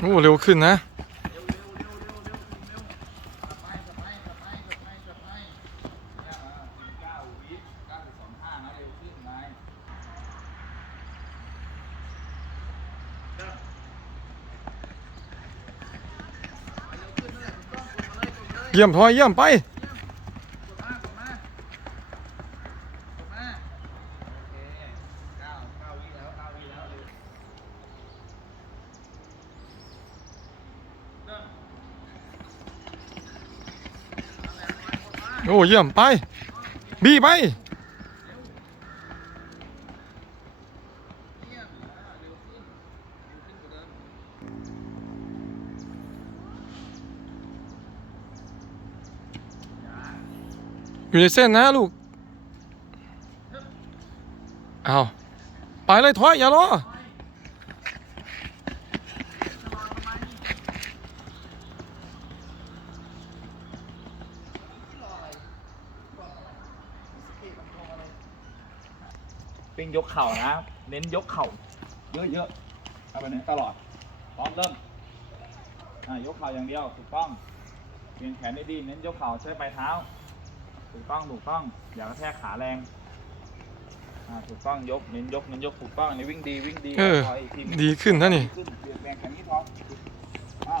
โอ้เร็วขึ้นนะเยี่ยมทอยเยี่ยมไป โอ้เยี่ยมไป บีไปอยู่ในเส้นนะลูก เอาไปเลยถอยอย่ารอ ยกเข่านะ เน้นยกเข่าเยอะๆเอาไปไหนตลอด พร้อมเริ่มอ่ายกเข่าอย่างเดียวถูกต้องเปลี่ยนแขนได้ดี เน้นยกเข่าใช้ปลายเท้า ถูกต้องถูกต้อง อย่ากระแทกขาแรงอ่าถูกต้องยกเน้นยกเน้นยกถูกต้องอันนี้วิ่งดีวิ่งดีเออถอยกทีดีขึ้นนะนี่ ขึ้นเปลี่ยนแปลงแขนนี้พออ่า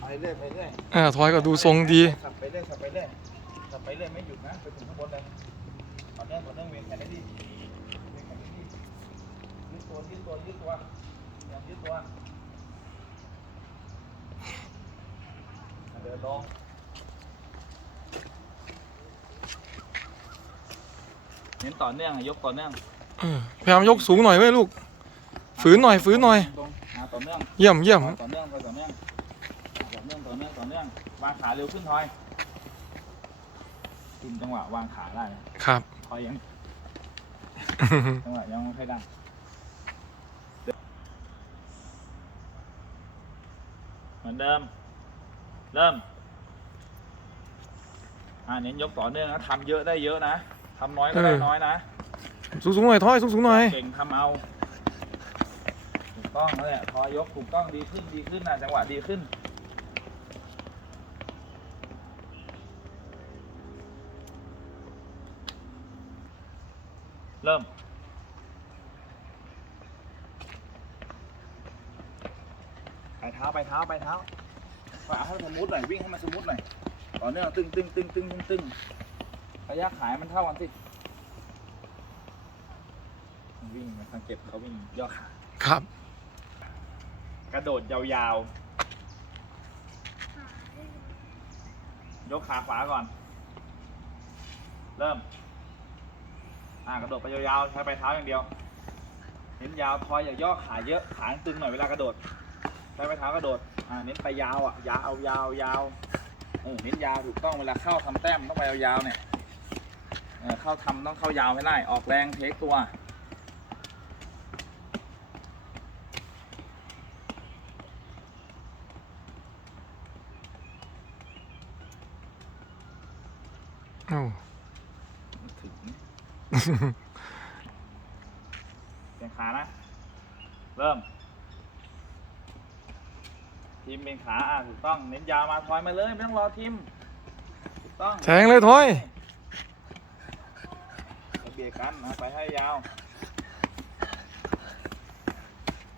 ไปเรื่อยไปเรื่อย อ่าถอยก็ดูทรงดีสับไปเรื่อยสับไปเรื่อยสับไปเรื่อยไม่หยุดนะไปถึงข้างบนเลยต่อเนื่องต่อเนื่องเวียนแขนได้ดีเวียนแขนได้ดียื ดตัวยืดตัวยืดตัวพยายามยืดตัวเดินลงเน้นต่อเนื่องยกต่อเนื่องเออพยายามยกสูงหน่อยไว้ยลูก ฝืนหน่อยฝืนหน่อยตรงอ่าต่อเนื่องเยี่ยมเยี่ยมต่อเนื่องไปต่อเนื่องต่อเนื่องต่อเนื่องต่อเนื่องวางขาเร็วขึ้นทอยคุมจังหวะวางขาได้นะครับทอยยังจังหวะยังไม่ค่อยได้เห มือนเดิม เริ่ม อ่าเน้นยกต่อเนื่องนะทำเยอะได้เยอะนะทำน้อยก็ได้เออน้อยนะ สูงสูงๆหน่อยถอยสูงสูงๆหน่อย เก่งทำเอา ถูกต้องแล้วแหละพอยกถูกต้องดีขึ้นดีขึ้นนะจังหวะดีขึ้นเริ่ม ไปเท้าไปเท้าไปเท้าไปเอาให้มันสมูทหน่อยวิ่งให้มันสมูทหน่อยต่อเนื่องตึงตึงตึงตึงตึงตึงระยะขายมันเท่ากันสิวิ่งมาสังเกตเขาวิ่งย่อขาครับ กระโดดยาวๆ ยกขาขวาก่อน เริ่ม อ่ากระโดดไปยาวๆใช้ปลายเท้าอย่างเดียว เน้นยาวทอยอย่าย่อขาเยอะขาตึงหน่อยเวลากระโดด ใช้ปลายเท้ากระโดด อ่า เน้นไปยาวอะ ยาวๆยาวยาวเออ เน้นยาวถูกต้อง เวลาเข้าทำแต้มต้องไปยาวๆเนี่ย เออ เข้าทำต้องเข้ายาวให้ได้ ออกแรงเทคตัวโอ้ถึงเปลี่ยนขานะ เริ่ม ทีมเป็นขาอะถูกต้อง เน้นยาวมาทอยมาเลย ไม่ต้องรอทีมถูกต้องแทงเลยถอยเอาเบียดกันเอาไปให้ยาว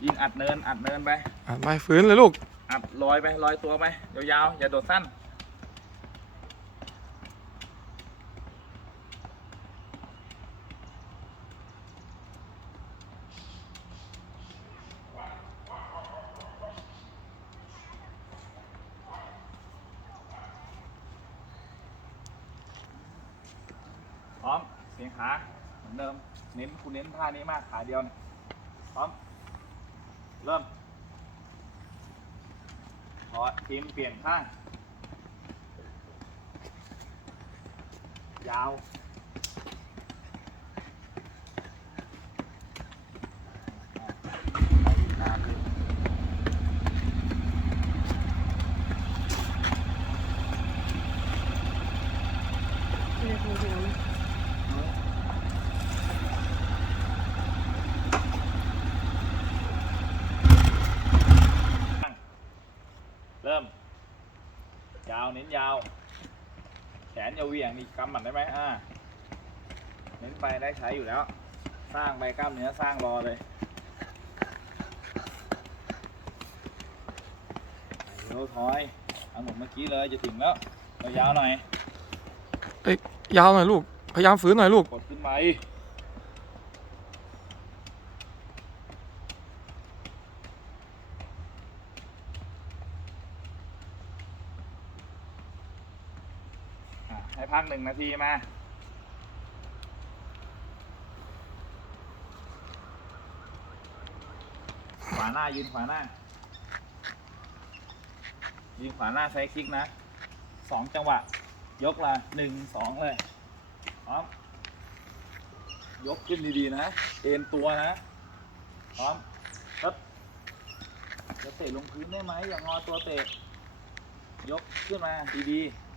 ยิงอัดเนินอัดเนินไป อะไปฝืนเลยลูก อัดลอยไปลอยตัวไปยาวๆอย่าโดดสั้น สียงขาเหมือนเดิม เน้นคุณเน้นท่านี้มากขาเดียวพร้อม เริ่มพอทีมเปลี่ยนข้าง ยาว พ ยาว แขนอย่าเหวี่ยงนี่กำหมัดได้ไหมอ่า เน้นไปได้ใช้อยู่แล้ว สร้างไปกล้ามเนื้อสร้างรอเลยเร็วถอยเอาหนุนเมื่อกี้เลยจะถึงแล้วยาวๆหน่อย เอ้ยยาวหน่อยลูก พยายามฝืนหน่อยลูก กดขึ้นไปอะให้พักห นึ่งนาทีมาขวาหน้ายืนขวาหน้า ยืนขวาหน้าใช้คลิกนะสองจังหวะ ยกละหนึ่งสองเลยพร้อมยกขึ้นดีๆนะ เอ็นตัวนะพร้อมครับจะเตะลงพื้นได้ไหมอย่างงอตัวเตะ ยกขึ้นมาดีๆ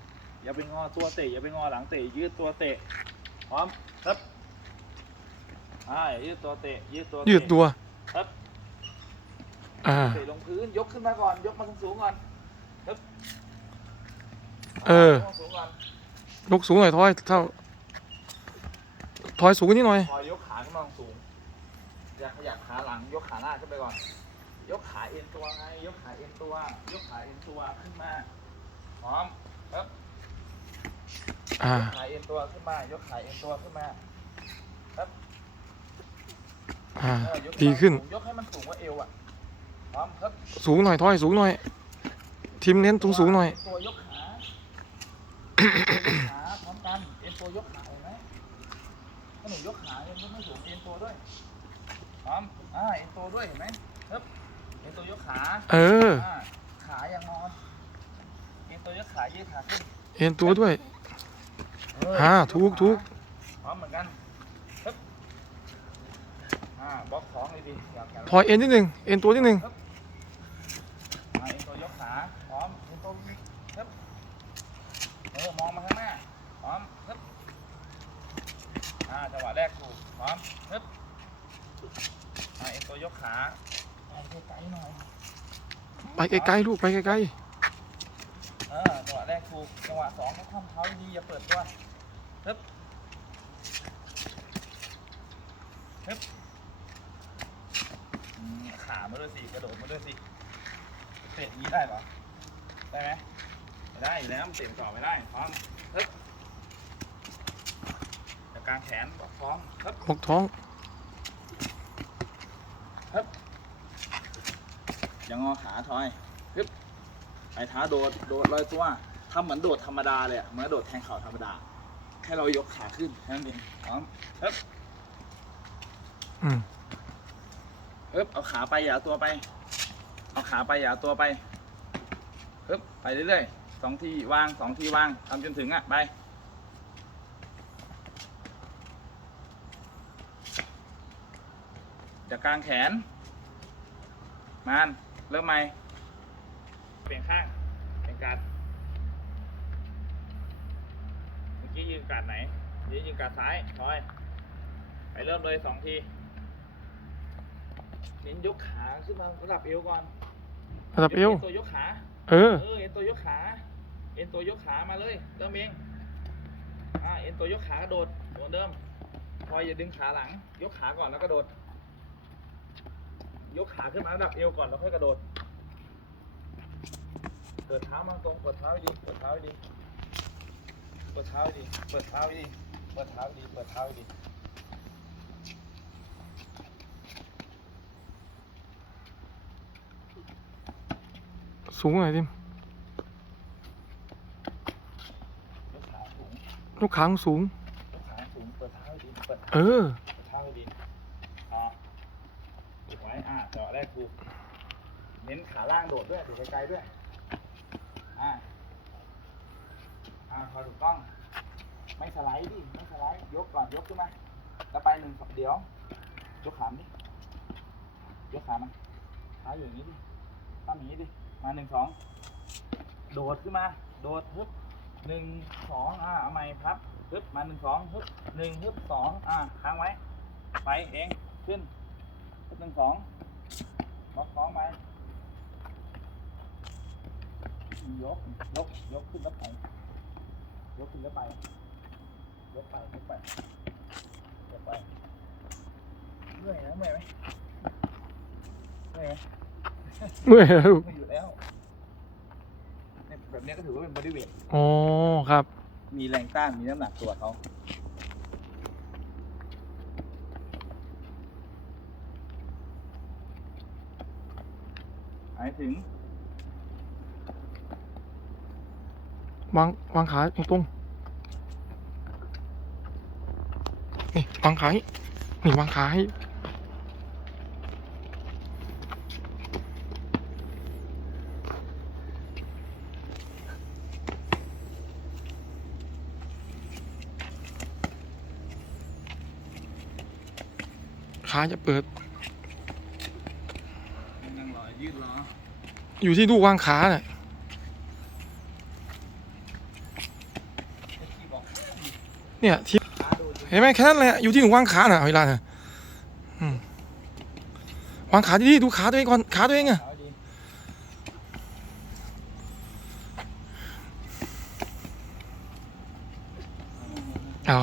อย่าไปงอตัวเตะอย่าไปงอหลังเตะยืดตัวเตะพร้อมครับอ่าอย่ายืดตัวเตะยืดตัวเตะยืดตัวครับอ่าเตะลงพื้นยกขึ้นมาก่อนยกมาสูงๆก่อนครับเออยกมาสูงก่อนยกสูงหน่อยทอยเท่าทอยสูงกว่านี้หน่อยพอยกขาขึ้นมาสูงอย่าขยับขาหลังยกขาหน้าขึ้นไปก่อน ยกขาเอ็นตัวไงยกขาเอ็นตัวยกขาเอ็นตัวขึ้นมาพร้อมครับ อ่ายกขาเอ็นตัวขึ้นมายกขาเอ็นตัวขึ้นมาอ่า เออยกดีขึ้นสูงยกให้มันสูงกว่าเอวอะพร้อมครับสูงหน่อยทอยสูงหน่อย ทีมเน้นสูงสูงหน่อย เตัวยกขาเอ็นตัวยกขาพร้อมกันเอ็นตัวยกขาเห็นไหมถ้าหนูยกขายังไม่สูงเอ็นตัวด้วยพร้อมอ่าเอ็นตัวด้วยเห็นไหมครับเอ็นตัวยกขาเออ อ่าขาอย่างงอนเอ็นตัวยกขายืดขาขึ้น เอ็นตัวด้วย เอออ่ายขาถูกถูกพร้อมเหมือนกันครับอ่าบล็อกท้องเลยดีอยากแขนทอยเอ็นนิดนึงเอ็นตัวนิดนึงอ่าเอ็นตัวยกขาพร้อมเอ็นตัวยิกครับเออมองมาข้างหน้าพร้อมครับอ่าจังหวะแรกถูกพร้อมครับอ่าเอ็นตัวยกขาไปไกลๆหน่อยไปไกลๆลูกไปไกล เออจังหวะแรกถูกจังหวะสองให้ทำเท้าดีๆอย่าเปิดตัวฮึบฮึบอืมขามาด้วยสิกระโดดมาด้วยสิเตะอย่างนี้ได้เหรอได้ไหมไม่ได้อยู่แล้วมันเตะต่อไม่ได้พร้อมฮึบจากกลางแขนบอกพร้อมฮึบๆหกท้องอย่างงอขาถอยฮึบ ไอ้เท้าโดดโดดลอยตัวทำเหมือนโดดธรรมดาเลยอะเหมือนโดดแทงเข่าธรรมดา แค่เรายกขาขึ้นแค่นั้นเองพร้อมฮึบอืมฮึบเอาขาไปอย่าเอาตัวไป เอาขาไปอย่าเอาตัวไปฮึบไปเรื่อยๆสองทีวางสองทีวางทำจนถึงอะไป จากกลางแขน มาน เริ่มใหม่เป ลี่ยนข้างเปลี่ยนการดเมื่อกี้ยืนการดไหนยืนยืนการดซ้ายถอย ไปเริ่มเลยสองทีเน้นยกขาขึ้นมาระดับเอวก่อนระดับเอวนตัวยกขาเออเออเอ็นตัวยกขา เอ็นตัวยกขามาเลยเริ่มเองอ่าเอ็นตัวยกขากระโดดเหมือนเดิมพออย่าดึงขาหลัง ยกขาก่อนแล้วกระโดด ยกขาขึ้นมาระดับเอวก่อนแล้วค่อยกระโดด เปิดเท้ามาตรงเปิดเท้าให้ดีเปิดเท้าให้ดีเปิดเท้าให้ดีเปิดเท้าให้ดีเปิดเท้าให้ดีเปิดเท้าให้ดีสูงหน่อยดิมยกขาสูงลูกขางสูงยกขาสูงเปิดเท้าให้ดีเปิดเออเท้าให้ดีอ่าถูกไว้อ่าเจาะแรกถูกเน้นขาล่างโดดด้วยดูไกลๆด้วย อ่าอ่าพอถูกต้อง ไม่สไลด์ดิ ไม่สไลด์ ยกก่อน ยกขึ้นมาแล้วไปหนึ่งสองเดี๋ยว ยกขามดิ ยกขามาขาอยู่อย่างนี้ดิตั้งอย่างนี้ดิ มาหนึ่งสอง โดดขึ้นมา โดดฮึบหนึ่งสองอ่าเอาใหม่พับฮึบมาหนึ่งสองฮึบหนึ่งฮึบสองอ่าค้างไว้ ไปเอง ขึ้นหนึ่งสองล็อกท้องไป ยกยกยกขึ้นแล้วไป ยกขึ้นแล้วไป ยกไปยกไปยกไปเมื่อยนะเมื่อยไหมเมื่อยไหมเมื่อยแล้วลูกไม่อยู่แล้วเนี่ยแบบเนี้ยก็ถือว่าเป็นบริเวณอ๋อครับ มีแรงต้านมีน้ำหนักตัวเขาหมายถึง วางวางขาตรงๆนี่วางขาให้นี่วางขาให้ขาจะเปิดนั่งรอยืดล้ออยู่ที่ลูกวางขาน่ะ ที่บอก เนี่ยที่เห็นไหมแค่นั้นแหละอยู่ที่หนูวางขาน่ะเวลาน่ะวางขาดีๆดูขาตัวเองก่อนขาตัวเองอะอ๋อ